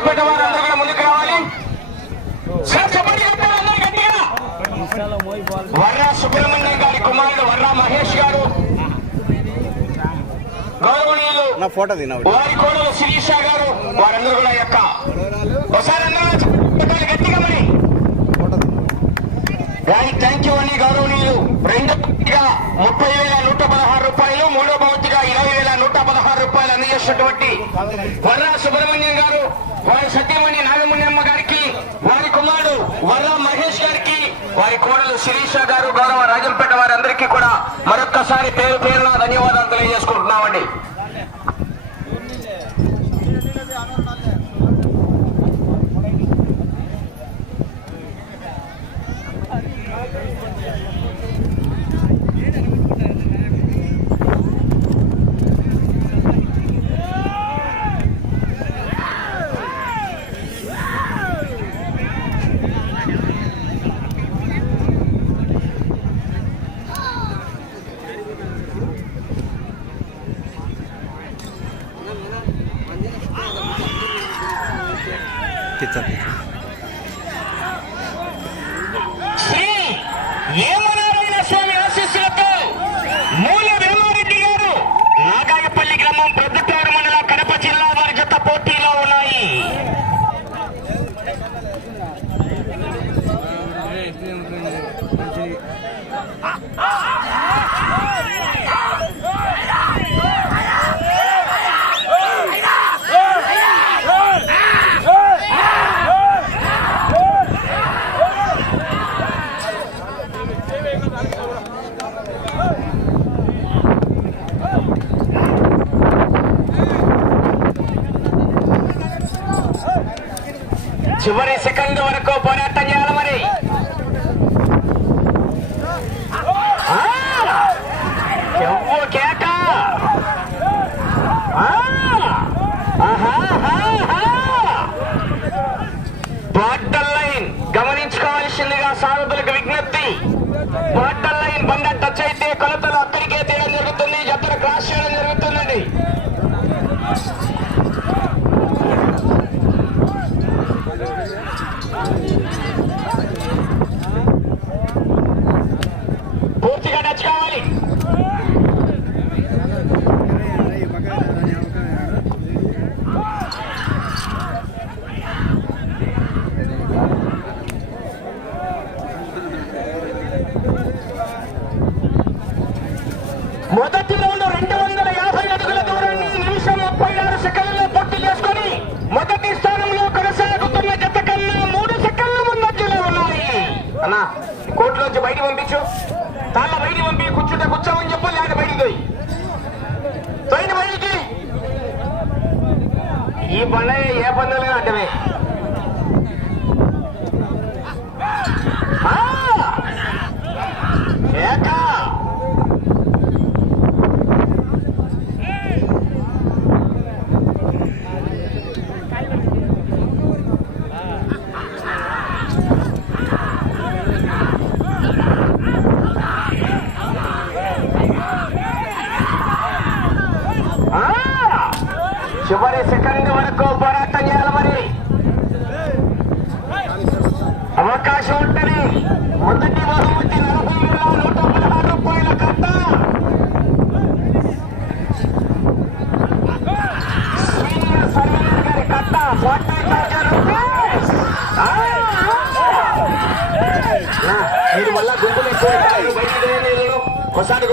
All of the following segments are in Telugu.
రాజంపేట వారు అందరూ కూడా ముందుకు రావాలి. వర్రా సుబ్రహ్మణ్యం గారి కుమారుడు వర్రా మహేష్ గారు. గౌరవనీయులు నా ఫోటో తిన వారి కోడలు శిరీష గారు వారందరూ కూడా యొక్క. ఒకసారి అందరూ గట్టిగా మరి. థ్యాంక్ యూ అని గౌరవనీయులు. రెండో బహుమతిగా ముప్పై వేల నూట పదహారు రూపాయలు మూడో బహుమతిగా ఇరవై వేల నూట పదహారు రూపాయలు అందజేసినటువంటి వర్రా సుబ్రహ్మణ్యం గారు వారి సత్యమణి నాగమణ్యమ్మ గారికి వారి కుమారుడు వర్రా మహేష్ గారికి వారి కోడలు శిరీష గారు గౌరవ రాజంపేట వారందరికీ కూడా మరొక్కసారి పేరు పేరున ధన్యవాదాలు తెలియజేసుకుంటున్నామండి తెచ్చా శ్రీ ఏమనారాయణ స్వామి ఆశీస్సులతో మూల వేమారెడ్డి గారు నాగాయపల్లి గ్రామం ప్రొద్దుటూరు మండల కడప జిల్లా వారి జత పోటీలో ఉన్నాయి చివరి సెకండ్ వరకు పోరాటం చేయాలి మరి. ఆ! ఎవ్వు కేక. బార్డర్ లైన్ గమనించుకోవాల్సిందిగా సాధకులకు విజ్ఞప్తి. బార్డర్ లైన్ బండ టచ్ అయితే కొలతలు అక్కడికే తీయడం జరుగుతుంది జతలు క్రాస్ చేయడం జరుగుతుందండి పూర్తిగా టచ్ కావాలి మొదటి రౌండ్ రెండు వందల యాభై అడుగుల దూరాన్ని నిమిషం ముప్పై ఆరు సెకండ్లలో పూర్తి చేసుకుని మొదటి స్థానంలో కొనసాగుతున్న జత కన్నా మూడు సెకండ్ల ముందంజలో ఉన్నాయి అన్న కోర్టులోంచి బయట పంపించు తాళ్ళ బయట పంపి కూర్చుంటే కూర్చోమని చెప్పు లేదా బయటికి పోయి పోయిన బయటికి ఈ పండుగ ఏ పండుగ అంటవే ఆ! ఏకా ఆ! చివరి సెకండ్ వరకు పోరాటం చేయాలి మరి అవకాశం ఉంటది మొదటి బహుమతి నలభై వేల నూట పదహారు రూపాయల కట్ట. సీనియర్ సర్వేయర్ గారి కట్ట. Forty thousand rupees. మీరు మళ్ళా గుంపులు ఎక్కువ పెట్టాలి, బయటికి ఒకసారి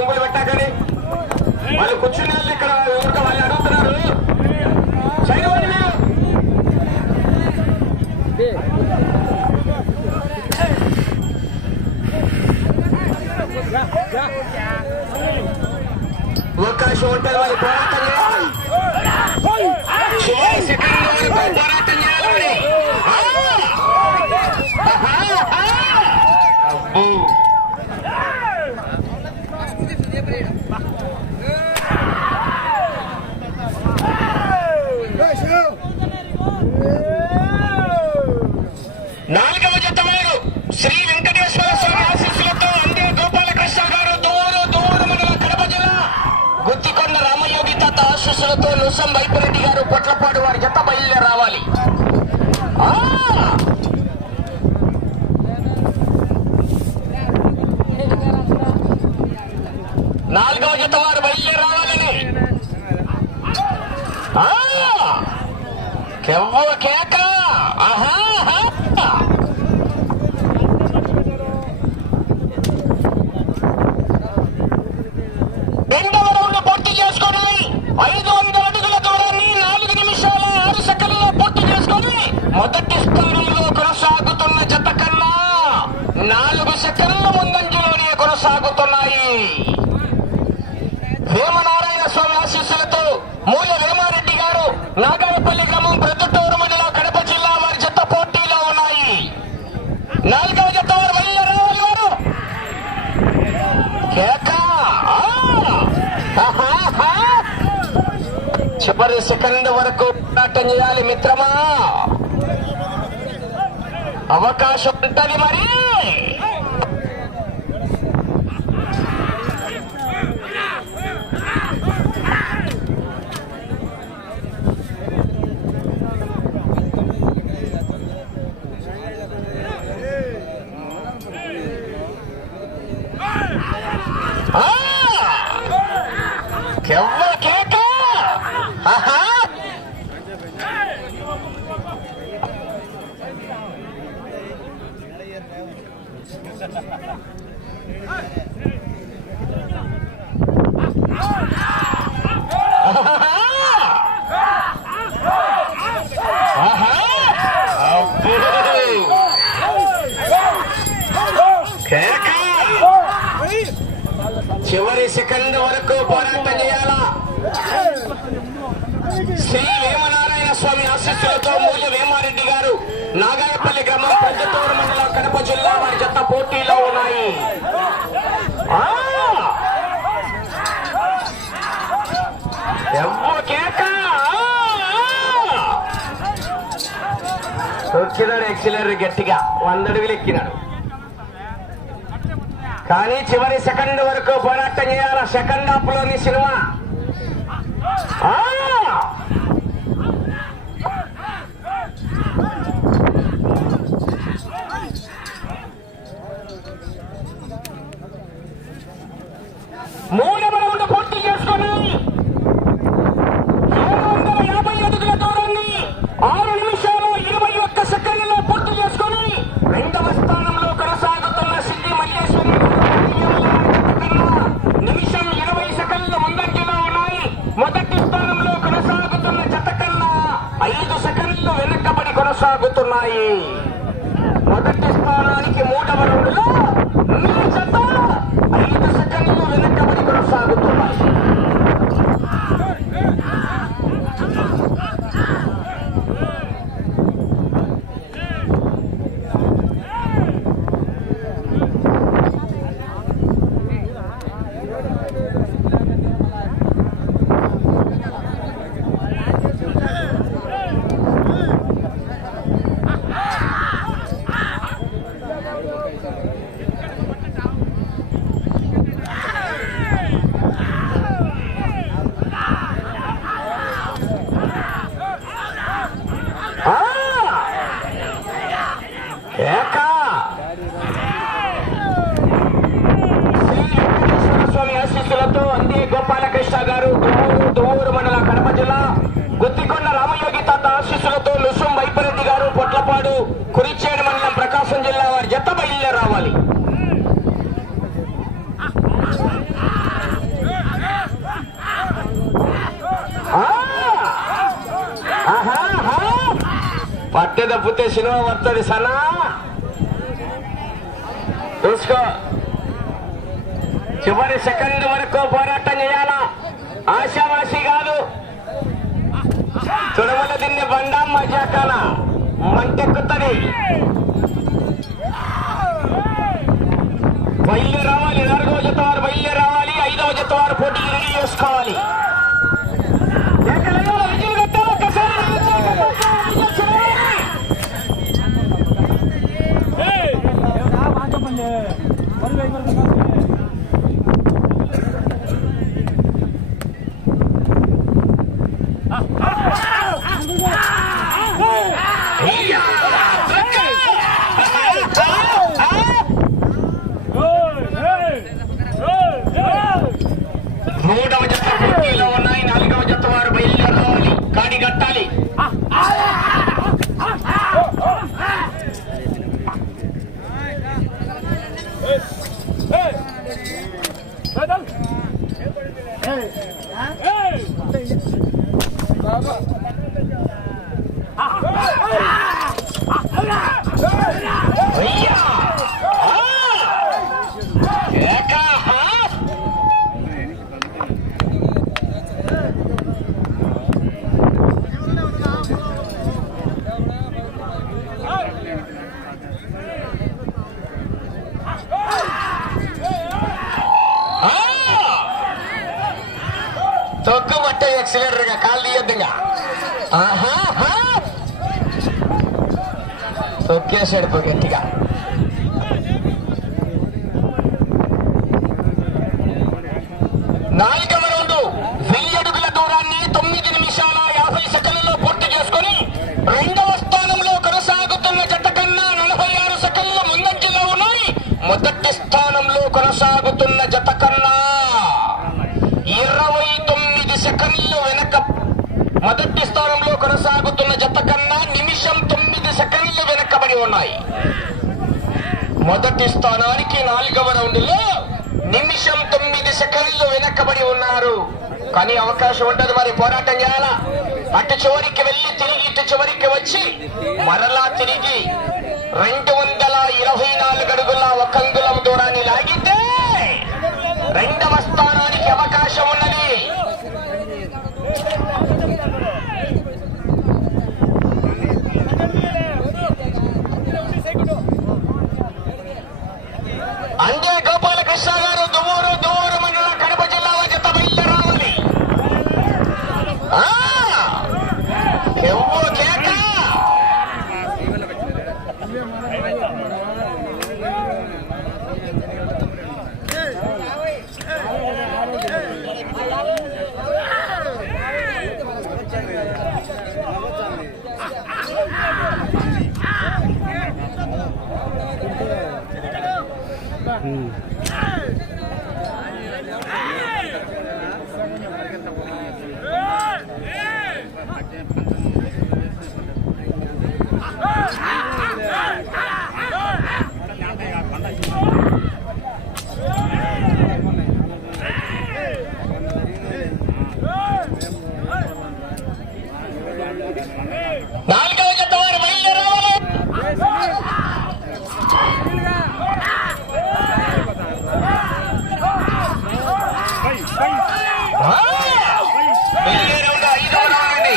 అవకాశం ఉంటుంది మరి. సెకండ్ వరకు పోరాటం చేయాలా? శ్రీ వేమనారాయణ స్వామి ఆశీస్సులతో మూల వేమారెడ్డి గారు నాగాయపల్లి గ్రామం పంచతూరు మండలం కడప జిల్లా వారి జత పోటీలో ఉన్నాయి. ఎక్కినాడు ఎక్సిలర్ గట్టిగా. వందడుగులు ఎక్కినాడు. కానీ చివరి సెకండ్ వరకు పోరాటం చేయాల? సెకండ్ హాఫ్లోని సినిమా. మూడు చేసుకోవాలి పట్టె తప్పితే సినిమా వస్తుంది సనా చూసుకో. చివరి సెకండ్ వరకు పోరాటం చేయాలా? ఆశావాసి కాదు. చూడవల్ల దీన్ని బండా మజాకాల మంటెక్కుతుంది. വലിയ റാലി നർഗോജത്താർ വലിയ റാലി ഐദോജത്താർ പൊട്ടിയിരി എസ് കാലി வருவாய் வருவாய் మొదటి స్థానంలో కొనసాగుతున్న జత కన్నా ఇరవై తొమ్మిది సెకండ్లు వెనక మొదటి స్థానంలో కొనసాగుతున్న జత కన్నా నిమిషం తొమ్మిది సెకండ్లు వెనకబడి ఉన్నాయి. మొదటి స్థానానికి నాలుగవ రౌండ్లో నిమిషం తొమ్మిది సెకండ్లు వెనకబడి ఉన్నారు. కానీ అవకాశం ఉండదు మరి పోరాటం చేయాలా? అటు చివరికి వెళ్ళి తిరిగి ఇటు చివరికి వచ్చి మరలా తిరిగి రెండు వందల ఇరవై నాలుగు అడుగుల ఒక అంగుళం దూరాన్ని లాగితే రెండవ స్థానానికి అవకాశం ఉన్నది అందే గోపాలకృష్ణ గారు దువ్వూరు దువ్వూరు మండలం కడప జిల్లా జత బయలుదేరావాలి ఆ! ఎవ్వు కేక! నాలుగవ జత వారు బయలుదేరావాలి ఆ! బయలుదేరవుట ఐదవ రౌండ్ అండి.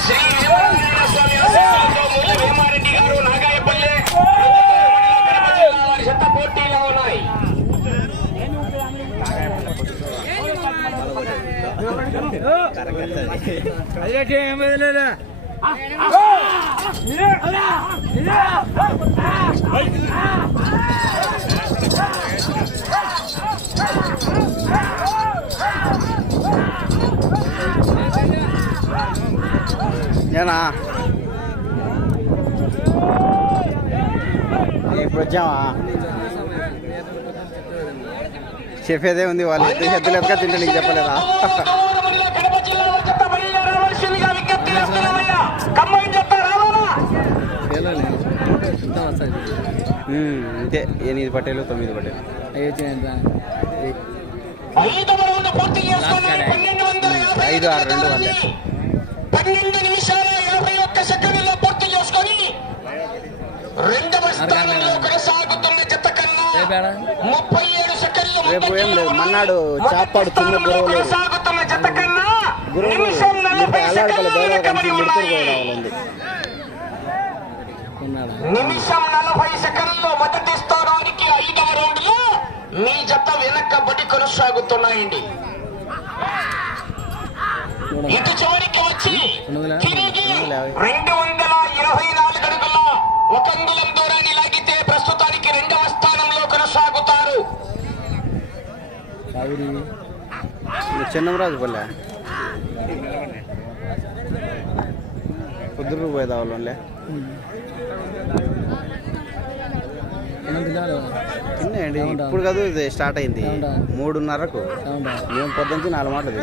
శ్రీ వేమనారాయణ స్వామి ఆశీస్సులతో ముల్లి వేమారెడ్డి గారు నాగాయపల్లి కడప జిల్లా వారి జత పోటీలో ఉన్నాయి ఏనా ఇప్పుడు వచ్చావా చెప్పేదే ఉంది వాళ్ళు. ఎత్తు ఎత్తుగా తింటే నీకు చెప్పలేదా? అంతే. ఎనిమిది పట్టేలు తొమ్మిది పట్టేలు. ఐదు, ఆరు, రెండు వాళ్ళే. పన్నెండు నిమిషాల యాభై ఒక్క సెకండ్లో పూర్తి చేసుకొని రెండవ స్థానంలో కొనసాగుతున్న జత కన్నా ముప్పై ఏడు సెకండ్లు రేపు ఏం లేదు. మన్నాడు. చాపాడు చిన్న. కొనసాగుతున్న జత కన్నా నిమిషం నలభై సెకండ్లు కంచి నిమిషం నలభై మొదటి స్థానానికి ఐదవ రౌండ్లో మీ జత వెనకబడి కొనసాగుతున్నాయండి. ఇటు చివరికి వచ్చి తిరిగి రెండు వందల ఇరవై నాలుగు అడుగుల ఒక అంగుళం దూరాన్ని లాగితే ప్రస్తుతానికి రెండవ స్థానంలో కొనసాగుతారు. చిన్నమరాజు పల్లె. వాళ్ళే తిన్నాయండి. ఇప్పుడు కాదు ఇది స్టార్ట్ అయింది. మూడున్నరకు. మేము పొద్దున్న నాలుగు మాటలు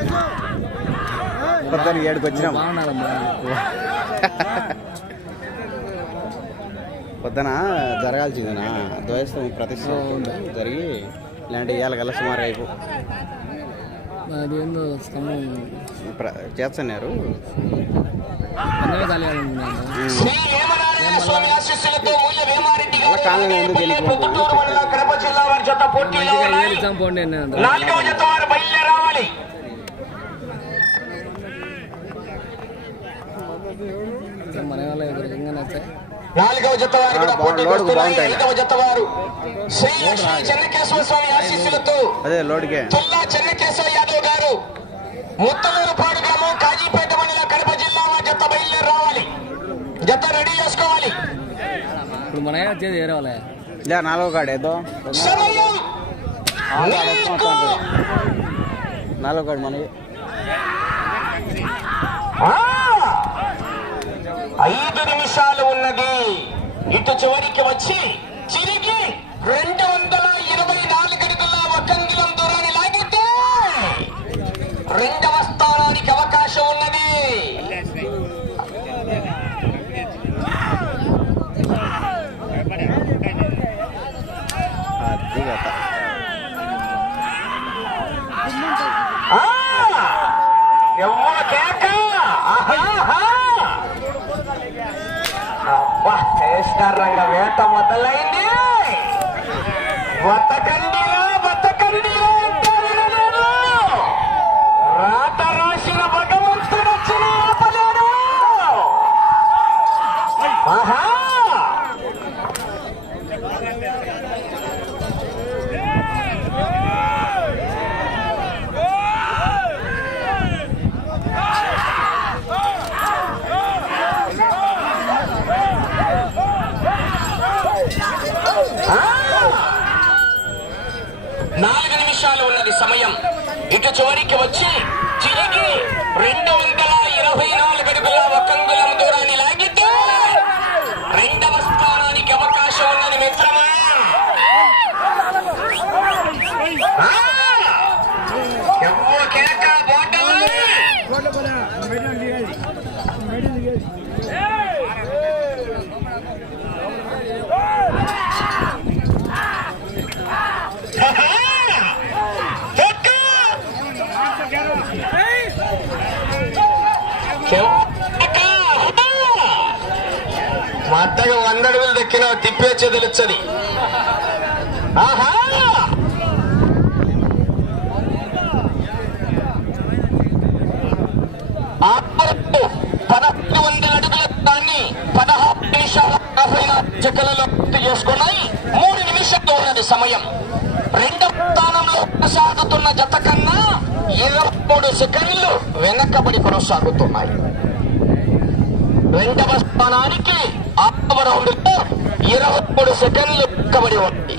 పొద్దున్న ఏడుకి వచ్చినాం. పొద్దున జరగాల్సిందేనా? ద్వయస్థం ప్రతిష్ట జరిగి ఇలాంటి ఇవాళ సుమారు అయిపో చేస్తున్నారు. కాలం ఎందుకు మండలం కడప జిల్లా వారి జత పోటీలో ఉన్నాయి పోండి నేను నాలుగవ జత వారు బయలుదేరావాలి మన జత వారు కూడా వస్తున్నాయి బాగుంటాయి. ఐదవ జత వారు శ్రీ లక్ష్మీ చెన్నకేశ్వర స్వామి ఆశీస్సులతో అదే లోడ్కే. తుల్లా చెన్నకేశవ యాదవ్ గారు ముత్తలూరుపాడు గ్రామం కాజీపేట మండలం కడప జిల్లా జత బయలుదేరి రావాలి. జత రెడీ చేసుకోవాలి. ఇప్పుడు మన వచ్చేది వేరే వాళ్ళ. లే నాలుగో కాడ ఏదో. నాలుగో కాడ మనకి! ఐదు నిమిషాలు ఉన్నది. ఇటు చివరికి వచ్చి చిరిగి రెండు వందల ఇరవై నాలుగు అడుగుల ఒక దూరాన్ని లాగితే రెండవ స్థానానికి అవకాశం ఉన్నది. ఎవరు కేక! ఆహా! అబ్బా, రంగ వేట మొదలైంది. బతకండిరా నిమిషాలు ఉన్నది సమయం. ఇటు చివరికి వచ్చి చిరిగి రెండు వందల ఇరవై నాలుగు అడుగుల ఒక అంగుళం దూరాన్ని లాగితే రెండవ స్థానానికి అవకాశం ఉన్నది మిత్రమా ఆ! ఎవ్వో కేక బాటలు మా అత్తగా వంద అడుగులు దక్కిన తిప్పేచ్చే తెలుస్తుంది ఆహా! పదహారు వందల అడుగుల దాన్ని పదహారు నిమిషాల యాభై నాలుగు చెక్కలలో పూర్తి చేసుకున్నాయి. మూడు నిమిషాలు ఉన్నది సమయం. రెండవ స్థానంలో కొనసాగుతున్న జత కన్నా ఇరవై మూడు సెకండ్లు వెనకబడి కొనసాగుతున్నాయి. రెండవ స్థానానికి ఆరవ రౌండ్లో ఇరవై మూడు సెకండ్లు వెనకబడి ఉంది.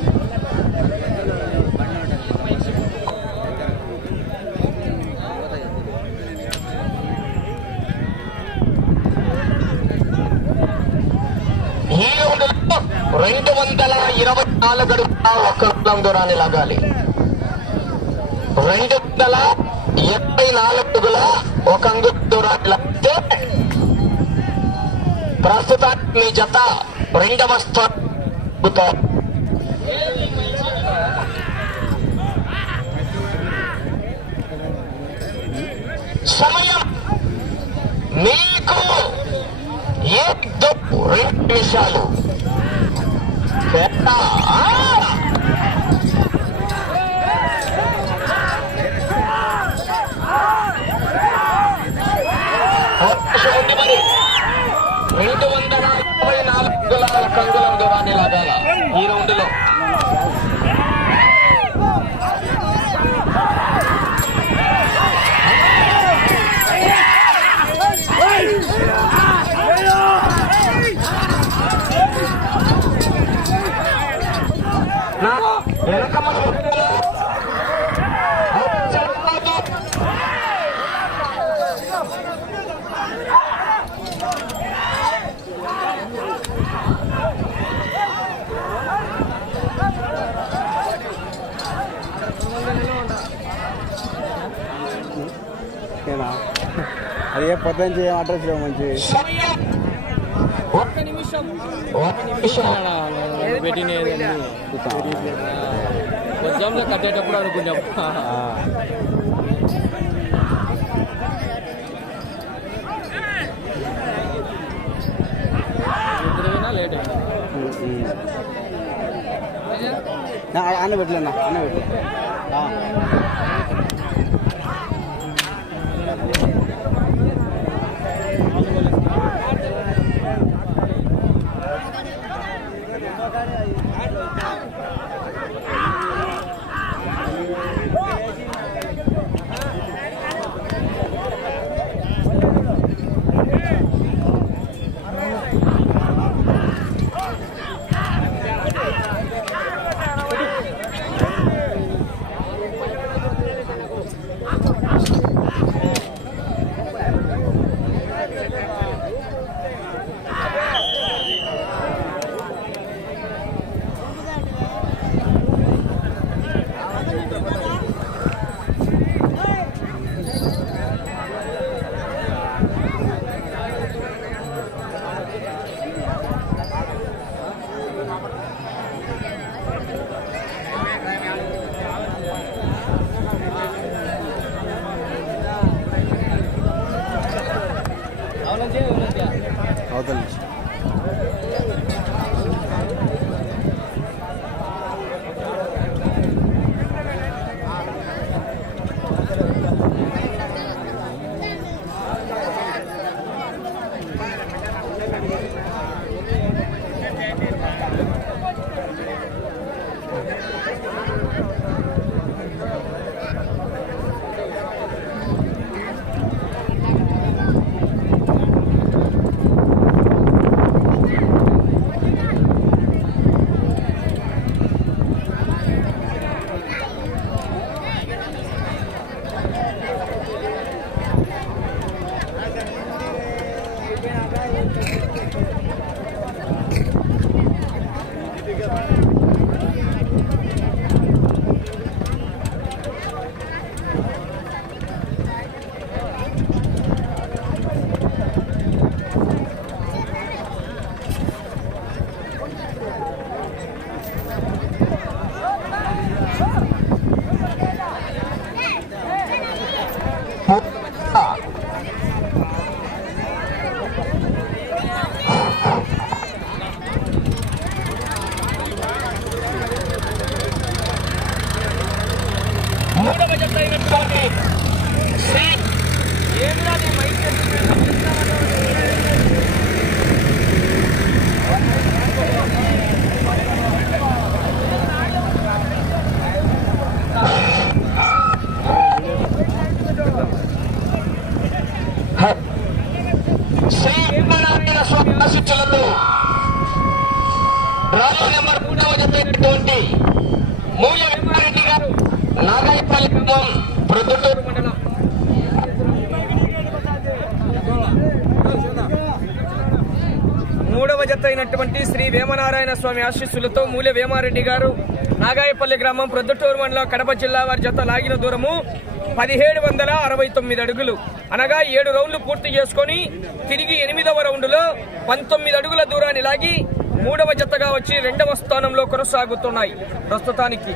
ఈ రౌండ్లో రెండు వందల ఇరవై నాలుగు అడుగుల ఒక అంగుళం దూరాన్ని లాగాలి. రెండు వందల ఇరవై నాలుగు అడుగుల ఒక అంగుళం దూరాన్ని లాగితే ప్రస్తుతానికి మీ జత రెండవ స్థానంతో సమయం. మీకు ఏదో రెండు నిమిషాలు. గులాల కంగులం లాగాల ఈ రౌండ్లో నా వెనక మన ఏనా అది ఏ అడ్రస్ లేవు మంచి. ఒక్క నిమిషం. ఒక్క నిమిషం. ఎగ్జామ్లో కట్టేటప్పుడు అనుకున్నాం. లేట్ అన్న పెట్టలేనా అన్న పెట్టలే. రాష్ట్ర నెంబర్ మూడవ జత అయినటువంటి మూల వెంకరెడ్డి గారు నాగాయపల్లి గ్రామం ప్రొద్దుటూరు మండలం. మూడవ జత అయినటువంటి శ్రీ వేమనారాయణ స్వామి ఆశీస్సులతో మూలె వేమారెడ్డి గారు నాగాయపల్లి గ్రామం ప్రొద్దుటూరు మండలం కడప జిల్లా వారి జత లాగిన దూరము పదిహేడు వందల అరవై తొమ్మిది అడుగులు. అనగా ఏడు రౌండ్లు పూర్తి చేసుకొని తిరిగి ఎనిమిదవ రౌండ్లో పంతొమ్మిది అడుగుల దూరాన్ని లాగి మూడవ జతగా వచ్చి రెండవ స్థానంలో కొనసాగుతున్నాయి ప్రస్తుతానికి.